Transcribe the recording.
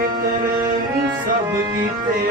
कर सब गीते